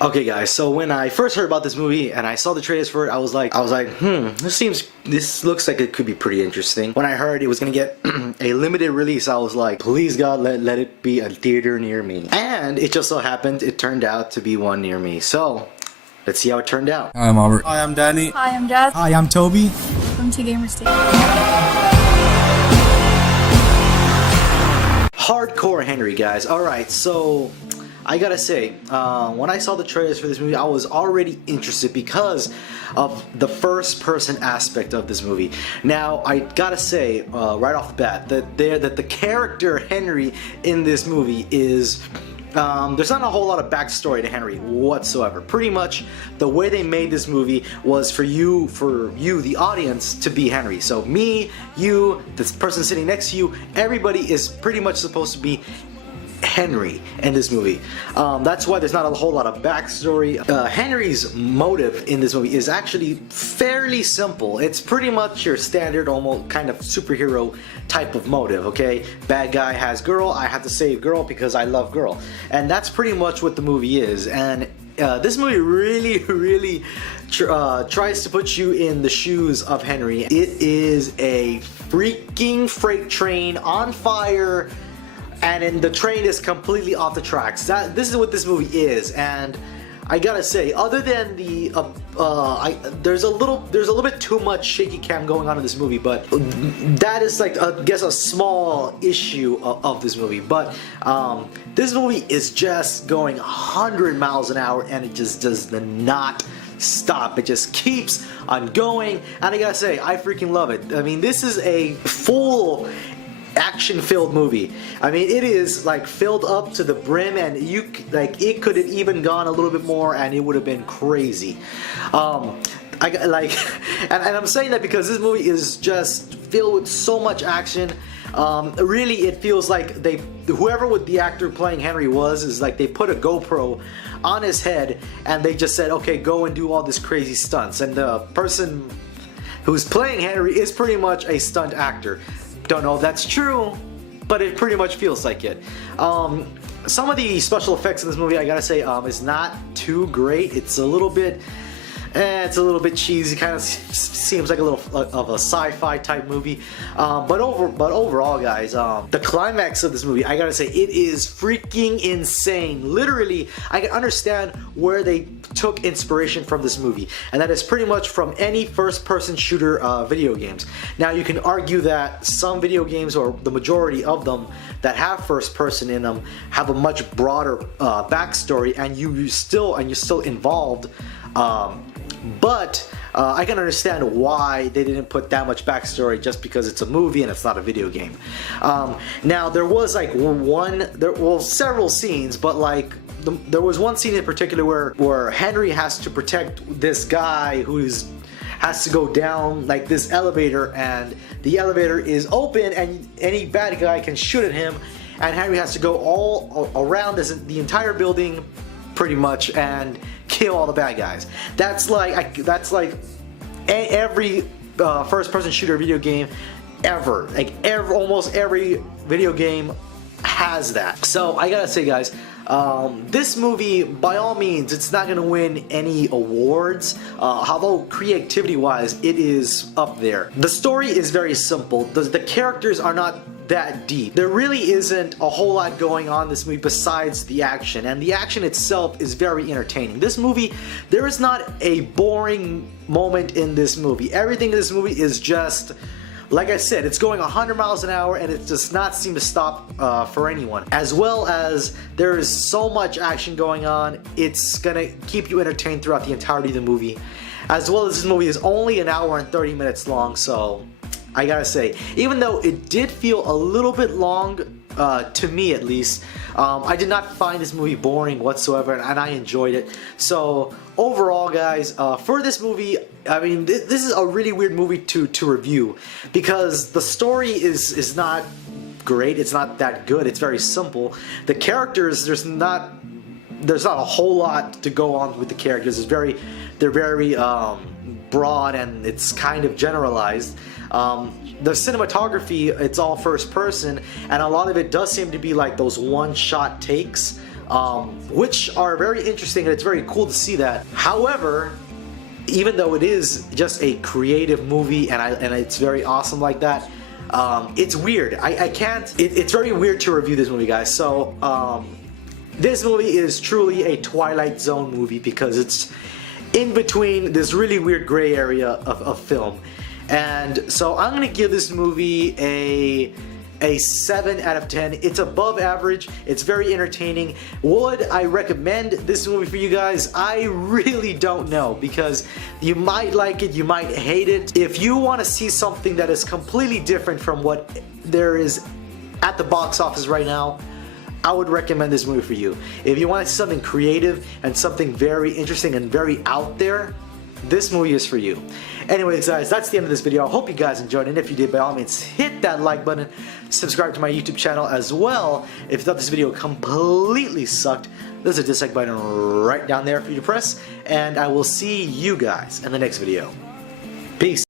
Okay guys, so when I first heard about this movie and I saw the trailers for it, I was like, this looks like it could be pretty interesting. When I heard it was gonna get a limited release, I was like, please God, let it be a theater near me. And it just so happened, it turned out to be one near me. So, let's see how it turned out. Hi, I'm Albert. Hi, I'm Danny. Hi, I'm Jazz. Hi, I'm Toby. Welcome to Gamer State. Hardcore Henry, guys. Alright, so I gotta say, when I saw the trailers for this movie, I was already interested because of the first person aspect of this movie. Now, I gotta say, right off the bat, that the character Henry in this movie is there's not a whole lot of backstory to Henry whatsoever. Pretty much the way they made this movie was for you, the audience, to be Henry. So me, you, this person sitting next to you, everybody is pretty much supposed to be Henry in this movie. That's why there's not a whole lot of backstory. Henry's motive in this movie is actually fairly simple. It's pretty much your standard, almost kind of superhero type of motive, okay? Bad guy has girl, I have to save girl because I love girl. And that's pretty much what the movie is. And this movie really tries to put you in the shoes of Henry. It is a freaking freight train on fire, and the train is completely off the tracks. This is what this movie is, and I gotta say, other than the there's a little bit too much shaky cam going on in this movie, but that is like I guess a small issue of this movie. But this movie is just going 100 miles an hour, and it just does not stop. It just keeps on going, and I gotta say, I freaking love it. I mean, this is a full action-filled movie. I mean, it is like filled up to the brim, and it could have even gone a little bit more, and it would have been crazy. And I'm saying that because this movie is just filled with so much action. Really, it feels like whoever the actor playing Henry is like they put a GoPro on his head and they just said, okay, go and do all this crazy stunts. And the person who's playing Henry is pretty much a stunt actor. Don't know if that's true, but it pretty much feels like it. Some of the special effects in this movie, I gotta say, is not too great. It's a little bit cheesy. Kind of seems like a little of a sci-fi type movie. But overall, guys, the climax of this movie, I gotta say, it is freaking insane. Literally, I can understand where they took inspiration from this movie, and that is pretty much from any first-person shooter video games. Now, you can argue that some video games, or the majority of them that have first-person in them, have a much broader backstory, and you're still involved. But I can understand why they didn't put that much backstory just because it's a movie and it's not a video game. Now, there was like several scenes, but like there was one scene in particular where Henry has to protect this guy has to go down like this elevator, and the elevator is open and any bad guy can shoot at him, and Henry has to go all around the entire building pretty much and kill all the bad guys. That's like every first-person shooter video game ever. Almost every video game has that. So I gotta say, guys, this movie, by all means, it's not gonna win any awards. Although creativity-wise, it is up there. The story is very simple. The characters are not that deep. There really isn't a whole lot going on in this movie besides the action, and the action itself is very entertaining. This movie, there is not a boring moment in this movie. Everything in this movie is just, like I said, it's going 100 miles an hour, and it does not seem to stop for anyone. As well as there is so much action going on, it's gonna keep you entertained throughout the entirety of the movie. As well as this movie is only an hour and 30 minutes long, so I gotta say, even though it did feel a little bit long, to me at least, I did not find this movie boring whatsoever, and I enjoyed it. So overall, guys, for this movie, I mean, this is a really weird movie to review because the story is not great. It's not that good. It's very simple. The characters, there's not a whole lot to go on with the characters. They're very broad, and it's kind of generalized. The cinematography, it's all first person, and a lot of it does seem to be like those one-shot takes. which are very interesting, and it's very cool to see that. However, even though it is just a creative movie and it's very awesome like that, it's weird. I can't. It's very weird to review this movie, guys. So this movie is truly a Twilight Zone movie because it's in between this really weird gray area of film. And so I'm gonna give this movie a 7 out of 10. It's above average. It's very entertaining. Would I recommend this movie for you guys? I really don't know, because you might like it, you might hate it. If you want to see something that is completely different from what there is at the box office right now, I would recommend this movie for you. If you want to see something creative and something very interesting and very out there, this movie is for you. Anyways, guys, that's the end of this video. I hope you guys enjoyed it, and if you did, by all means, hit that like button, subscribe to my YouTube channel as well. If you thought this video completely sucked, there's a dislike button right down there for you to press, and I will see you guys in the next video. Peace.